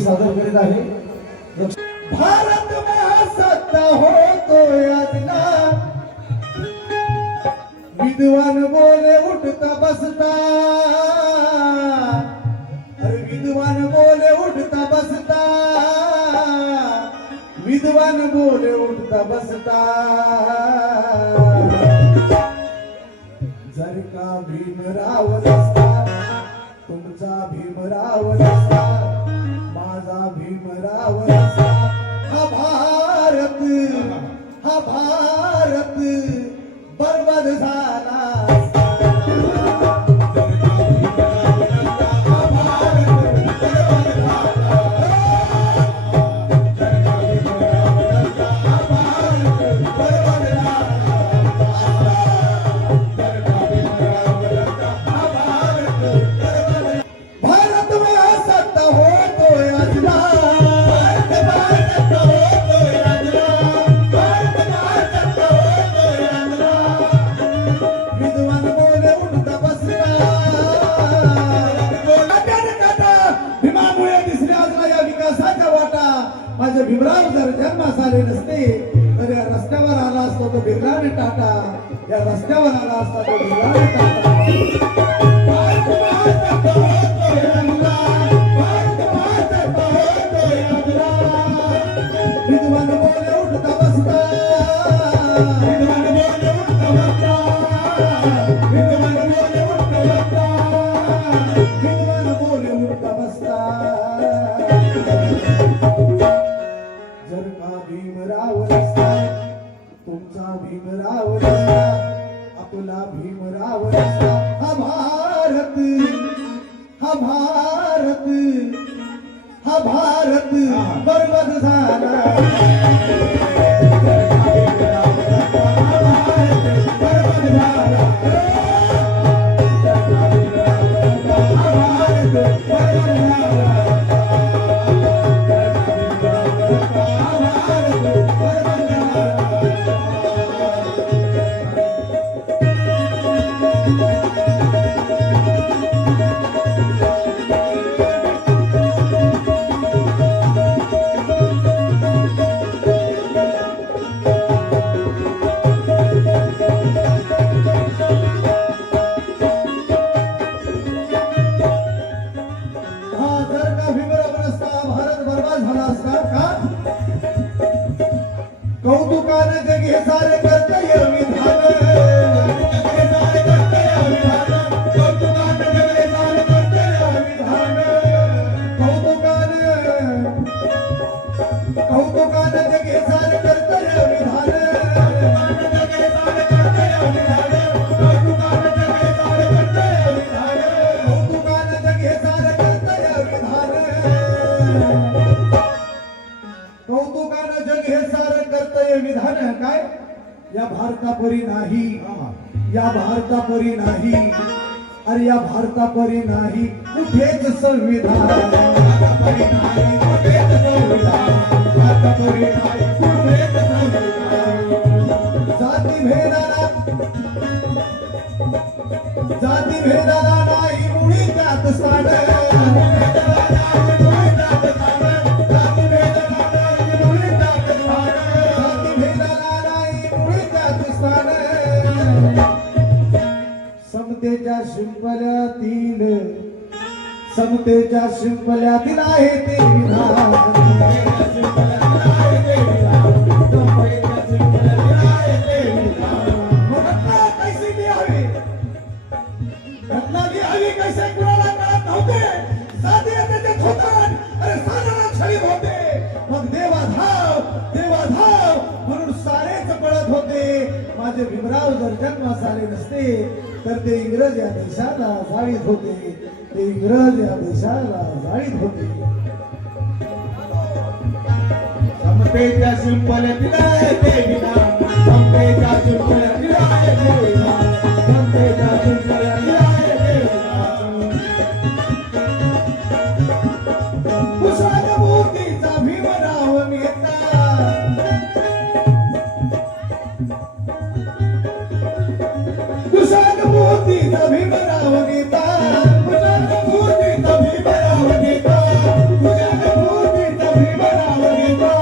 सादर करीत आहे। भारत महासत्ता होतो यातला, विद्वान बोले उठता बसता, अरे विद्वान बोले उठता बसता, विद्वान बोले उठता बसता। जर का भीमराव नसता, तुमचा भीमराव नसता, माझा भीमराव नसता, हा भारत बरबाद झाला। माझे भीमराव जर जन्मास आले नसते तर या रस्त्यावर आला असतो तो बिर्लाने टाटा, या रस्त्यावर आला असता तो बिर्लाने टाटा। विद्वान बोले उठता बसता, विद्वान बोले उठता बसता, विद्वान बोले उठता बसता, विद्वान बोले उठता बसता। जर का भीमराव नसता, तुमचा भीमराव नसता, आपला भीमराव नसता, हा भारत बरबाद झाला। कौतुकान जग हे सारे कर्तव्य विधान, कौतुकान जग हे सारे कर्तव्य विधान, कौतुकान जग हे सारे कर्तव्य विधान, कौतुकान जग हे सारे कर्तव्य विधान, कौतुकान जग हे सारे कर्तव्य विधान, कौतुकान जग हे सारे कर्तव्य विधान। काय या भारतापरी नाही, या भारतापरी नाही, अरे या भारतापरी नाही कुठेच संविधान, भारतापरी नाही कुठेच संविधान, भारतापरी नाही कुठेच संविधान। जाती भेदाला नाही मुळी त्यात स्थान, समतेच्या शिंपल्यातील आहे ते विधान, माझे भीमराव जर जन्मास आले नसते तर ते इंग्रज या देशाला जाळीत होते, ते इंग्रज या देशाला जाळीत होते. समतेच्या शिंपल्या दिलाय देवीला, समतेच्या शिंपल्या दिलाय देवीला, समतेच्या शिंपल्या दिलाय देवीला. कुशाल मूर्तीचा भीमराव नेता, कुशाल मूर्तीचा भीमराव नेता, कुशाल मूर्तीचा भीमराव नेता, कुशाल मूर्तीचा भीमराव नेता.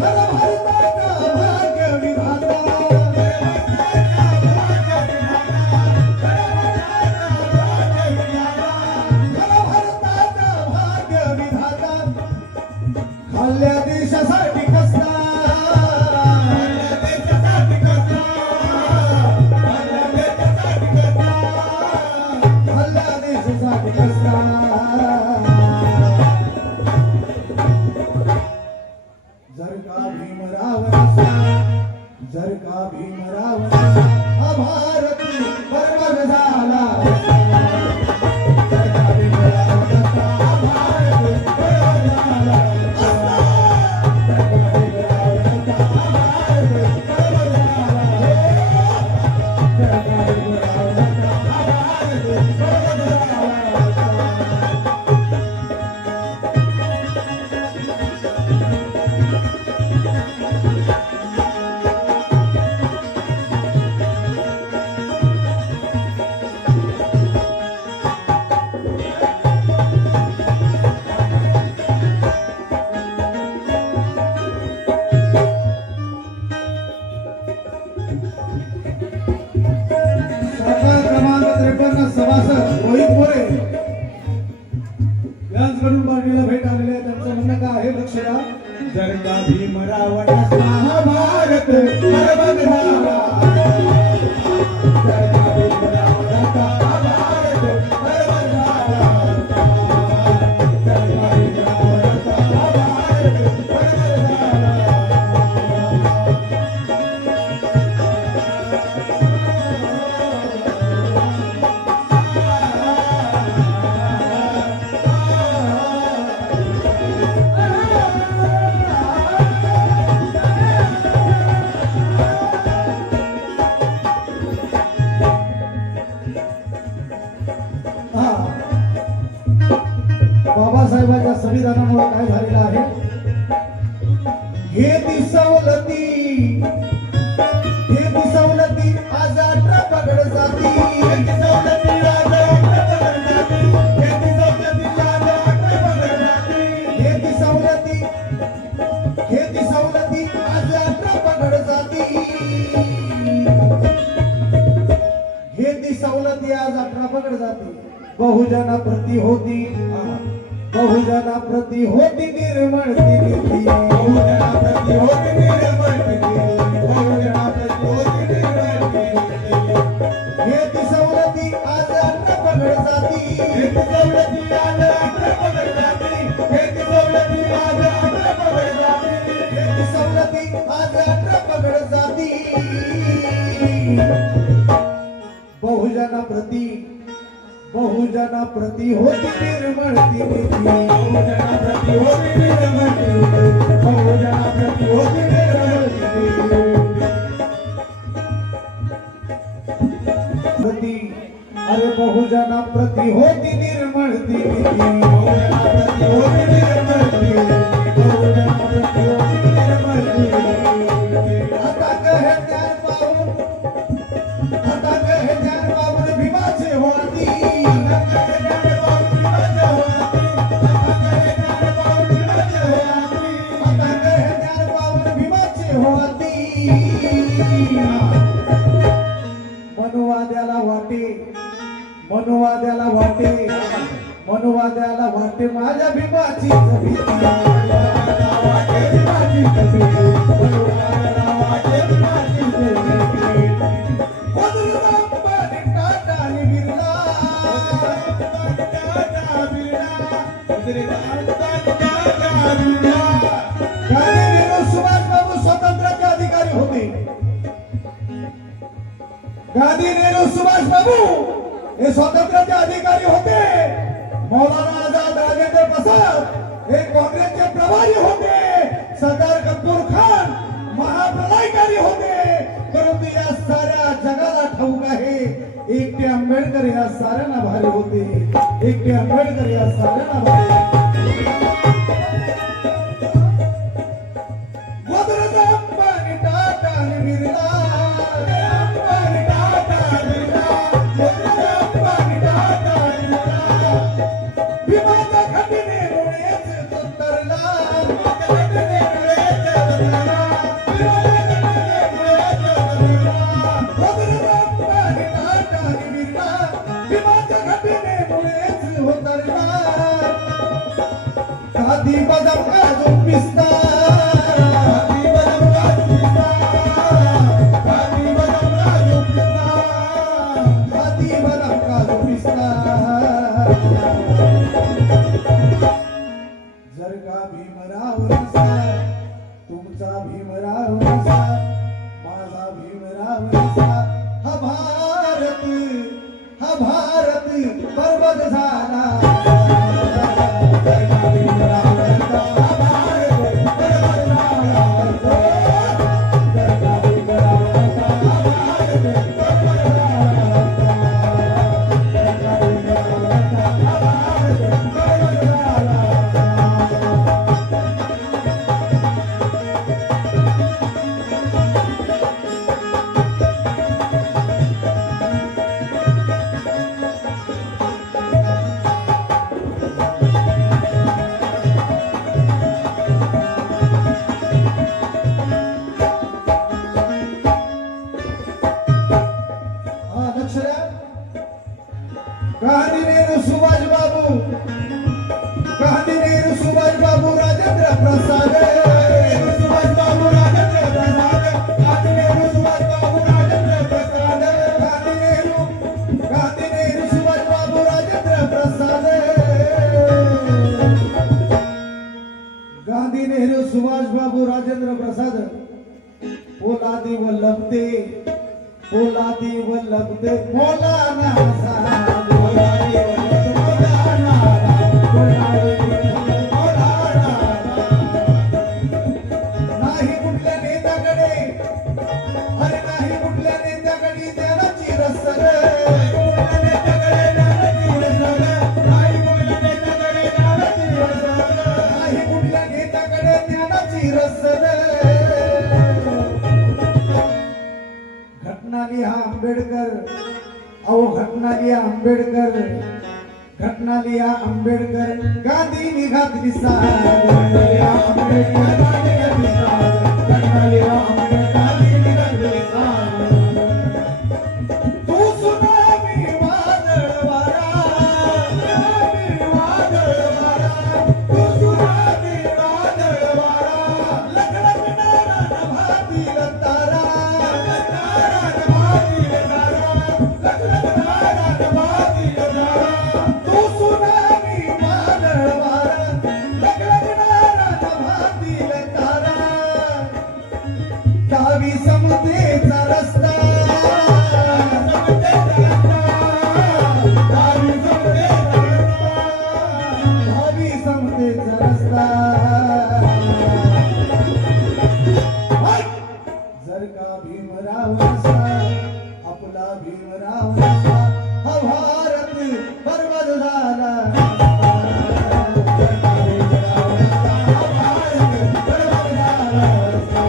खरा भारताचा भाग्य विधाता, खरा भारताचा भाग्य विधाता. खाल्ल्या देशासाठी कसला, खाल्ल्या देशासाठी कसला, खाल्ल्या देशासाठी कसला, खाल्ल्या देशासाठी कसला. जर का भीमराव नसता, जर का भीमराव नसता, हा भारत बर्बाद झाला असता. जर का भीमराव नसता, हा भारत बर्बाद झाला असता. जर का भीमराव नसता, हा भारत बर्बाद झाला असता. जर का भीमराव नसता, हा भारत बर्बाद झाला असता. सरकार क्रमांक 53 सभासद रोहित मोरे यांच्याकडून पार्टीला भेट आलेली आहे. त्यांचं म्हणणं काय आहे लक्ष द्या. जर का भीमराव नसता हा भारत बर्बाद झाला. जर का भीमराव नसता हा भारत बर्बाद झाला. जर का भीमराव नसता हा भारत बर्बाद झाला. हा. बाबासाहेबांच्या संविधानामुळे काय झालेलं आहे, हे ती सवलती, हे ती सवलती आज 18 पगड जाती, हे ती सवलती आज 18 पगड जाती, हे ती सवलती आज 18 पगड जाती, हे ती सवलती, हे ती सवलती आज 18 पगड जाती, हे ती सवलती आज 18 पगड जाती. बहुजना प्रति होती, बहुजना प्रति होती निर्मळती नीती, बहुजना प्रति होती निर्मळती नीती, बहुजना प्रति होती निर्मळती नीती. हे ती सवलती आज 18 पगड जाती, हे ती सवलती आज 18 पगड जाती, हे ती सवलती आज 18 पगड जाती, हे ती सवलती आज 18 पगड जाती. बहुजना प्रति, बहुजना प्रति होती निर्मळती नीती, बहुजना प्रति होती निर्मळती नीती, बहुजना प्रति होती निर्मळती नीती. प्रति, अरे बहुजना प्रति होती निर्मळती नीती, बहुजना प्रति होती निर्मळती नीती, बहुजना प्रति होती निर्मळती नीती. आता कहे ज्ञान पाहून, आता कहे ज्ञान पाहून भीमाचे होती, आता कहे ज्ञान पाहून भीमाचे होती, आता कहे ज्ञान पाहून भीमाचे होती, आता कहे ज्ञान पाहून भीमाचे होती. मनुवाद्याला वाटे, मनुवाद्याला वाटे, मनुवाद्याला वाटे माझ्या भीमाची भीती, मनुवाद्याला वाटे भीमाचीच भीती, मनुवाद्याला वाटे भीमाचीच भीती. वज्रदांबानी टाटा आणि बिर्ला, गांधीजी सुभाषबाबू स्वातंत्र्याचे अधिकारी होते. गांधी नेहरू सुभाष बाबू हे स्वातंत्र्याचे अधिकारी होते. मौलाना आझाद राजेंद्र प्रसाद हे काँग्रेसचे प्रभारी होते. सरदार गब्बर खान महाप्रलयकारी होते. परंतु या साऱ्या जगाला ठाऊक आहे एकटे आंबेडकर या साऱ्यांना भारी होते. एकटे आंबेडकर या साऱ्यांना भारी होते. वदरचा अंबानी टाटा आणि बिर्ला, अंबानी टाटा आणि बिर्ला, वदरचा अंबानी टाटा आणि बिर्ला. भीमाच्या खंडीनेमुळेच उतरला, भीमाच्या खंडीनेमुळेच उतरला, भीमाच्या खंडीनेमुळेच उतरला. वदरचा अंबानी टाटा आणि बिर्ला, भीमाच्या खंडीनेमुळेच उतरला. गादी बदाम काजू पिस्ता, जर का भीमराव नसता, तुमचा भीमराव नसता, माझा भीमराव नसता, हा भारत बरबाद झाला. जर का भीमराव नसता, हा भारत बरबाद झाला. जर का भीमराव नसता, हा भारत बरबाद झाला. जर का भीमराव नसता, हा भारत बरबाद झाला. लक्ष द्या. गांधी नेहरू सुभाष बाबू, गांधी नेहरू सुभाष बाबू राजेंद्र प्रसाद, सुभाष बाबू राजेंद्र प्रसाद, गांधी नेहरू सुभाष बाबू राजेंद्र प्रसाद, गांधी नेहरू सुभाष बाबू राजेंद्र प्रसाद. गांधी नेहरू सुभाष बाबू राजेंद्र प्रसाद पोलादी वल्लभते, पोलादी वल्लभते मौलाना साहब, पोलादी वल्लभ मौलाना साहब, पोलादी वल्लभ मौलाना साहब. नाही कुठल्या नेत्याकडे, अरे नाही कुठल्या नेत्याकडे ज्ञानाची रसद, कुठल्या नेत्याकडे ज्ञानाची रसद, नाही कुठल्या नेत्याकडे ज्ञानाची रसद, नाही कुठल्या नेत्याकडे ज्ञानाची रसद. घटना लिहा आंबेडकर, अहो घटना लिहा आंबेडकर, घटना लिहा आंबेडकर, गांधींनी घातली साद. घटना लिहा आंबेडकर, गांधींनी घातली साद. घटना लिहा आंबेडकर, गांधींनी घातली साद. तू सुनामी वादळ वारा, सुनामी वादळ वारा, तू सुनामी वादळ वारा, लखलखणारा नभातील तारा, लखलखणारा नभातील तारा, लखलखणारा नभातील तारा. तू सुनामी वादळ वारा, लखलखणारा नभातील तारा. दहावी समतेचा रस्ता, समतेचा रस्ता, दहावी समतेचा रस्ता, दहावी समतेचा रस्ता. जर का भीमराव नसता, आपला भीमराव नसता, हा भारत बरबाद झाला. जर का भीमराव नसता, हा भारत बरबाद झाला असता.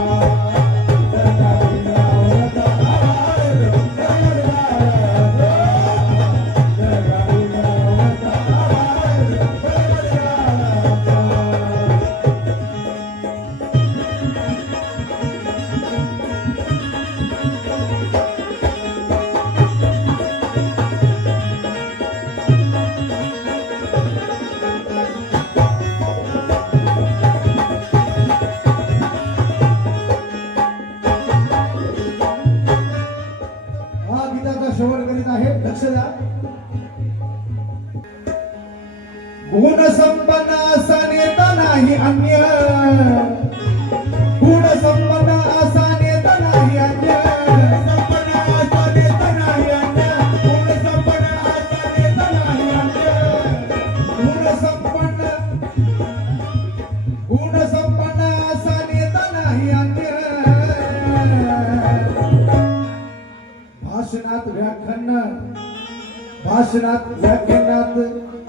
जर का भीमराव नसता, हा भारत बरबाद झाला असता. जर का भीमराव नसता, हा भारत बरबाद झाला असता. हा गीताचा श्रवण करीत आहे. लक्ष द्या. गुण संपन्न असा नेता नाही अन्य, गुण संपन्न असा नेता नाही अन्य, संपन्न असा नेता भाषणात व्याख्यानात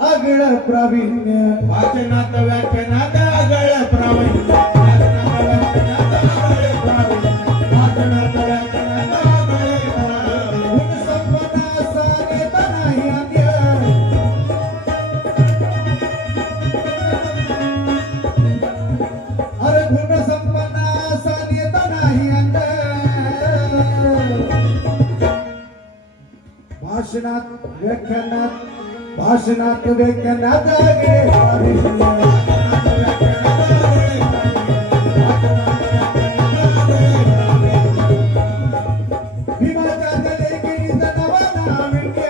आगळ प्रावीण्य वाचनात व्याख्यानात आगळ प्रावीण्य वाचनात व्याख्यानात आगळ प्रावीण्य वाचनात व्याख्यानात आगळ प्रावीण्य गुण संपन्न असा नेता नाही अन्य अरे गुण संपन्न असा नेता नाही अन्य भाषणात व्याख्यानात आगळे प्रावीण्य भीमाच्या लेखणीत नवा नाविन्य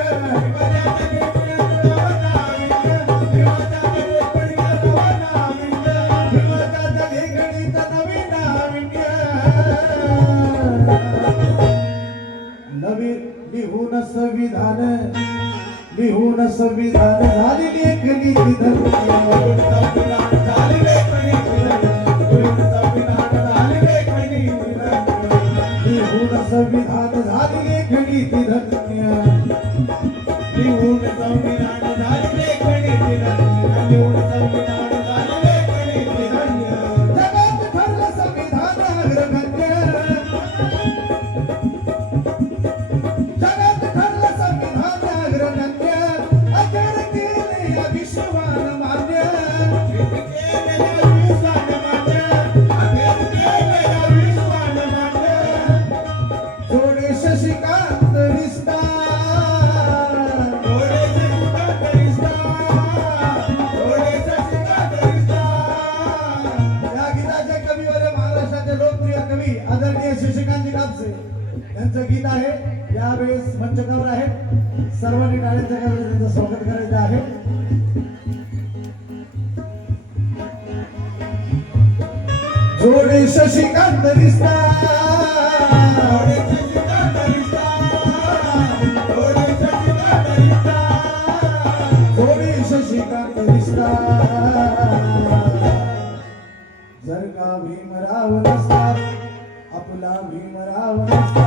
भीमाच्या लेखणीत नवी नाविन्य नवीन लिहून संविधान झाली लेखणी लिहून संविधान झाली लेखणी धन्य लिहून संविधान झाली लेखणी धन्य लिहून संविधान झाली लेखणी धन्य जगात ठरलं संविधान अग्रगण्य जगात ठरलं संविधान अग्रगण्य अखेर केले अभिष्वान मान्य जोडे शशिकांत रिश्ता या गीताचे कवीवर महाराष्ट्राचे लोकप्रिय कवी आदरणीय शशिकांतजी कापसे यांचं गीत आहे. यावेळेस मंचकावर आहेत. सर्वांनी टाळ्यांच्या गजरात त्यांचं स्वागत करायचं आहे. जोडे शशिकांत रिश्ता जोडे शशिकांत रिश्ता जर का भीमराव नसता आपला भीमराव नसता